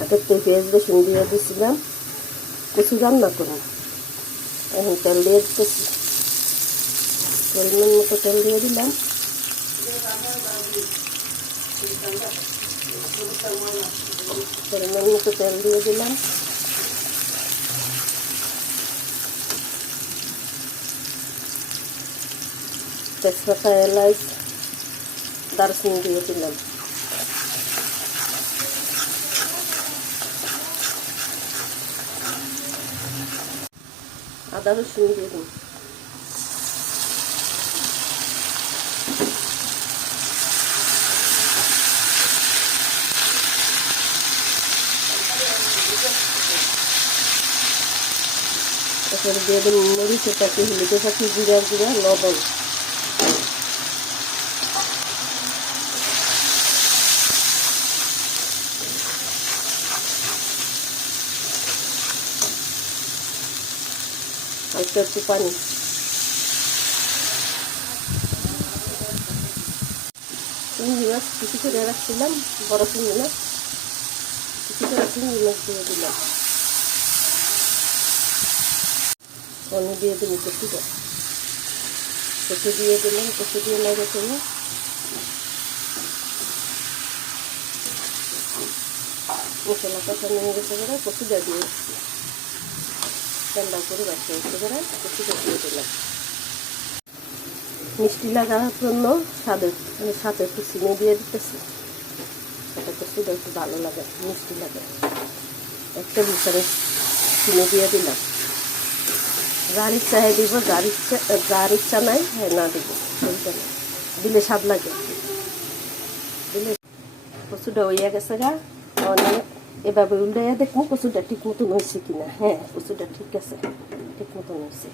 আগে তো পেঁয়াজ রসুন দিয়ে দিয়েছিলাম, কচু রান্না করুন। এখন তেল দিয়ে দিতেছি, পরিমাণ মতো তেল দিয়ে দিলাম। পরিমাণ মতো তেল দিয়ে দিলাম। তেজপাতা, এলাচ, দারচিনি দিয়ে দিলাম। আদা রসুন দিয়ে দিন। তারপরে দিয়ে দিন মরিচের পাখি, হলুদের পাখি, জিরা জিরা, লবণ। হালকা একটু পানি। চিংড়ি মাছ কিছু করে রাখছিলাম, বড় চিংড়ি মাছ, কিছু করে চিংড়ি মাছ দিয়ে দিলাম। অনেক দিয়ে দিন কচুটা, কচু দিয়ে দিলাম। কচু দিয়ে লাগে তুমি মশলা কষানো হয়ে গেছে করে কচুটা দিয়ে ঠান্ডা করে রাখতে হচ্ছে করে কচুটা দিয়ে দিলাম। মিষ্টি লাগার জন্য সাথে একটু চিনি দিয়ে দিতেছি, সেটা কচুটা একটু ভালো লাগে, মিষ্টি লাগে। একটা বিচারে চিনি দিয়ে দিলাম। যার ইচ্ছা হ্যাঁ দিব, যার ইচ্ছা নাই হ্যাঁ না দিব, দিলে স্বাদ লাগে। দিলে কচুটা হইয়া গেছে গা, অনেক এভাবে উল্টাইয়া দেখুন কচুটা ঠিক মতন হয়েছে কিনা। হ্যাঁ, কচুটা ঠিক আছে, ঠিক মতন হয়েছে।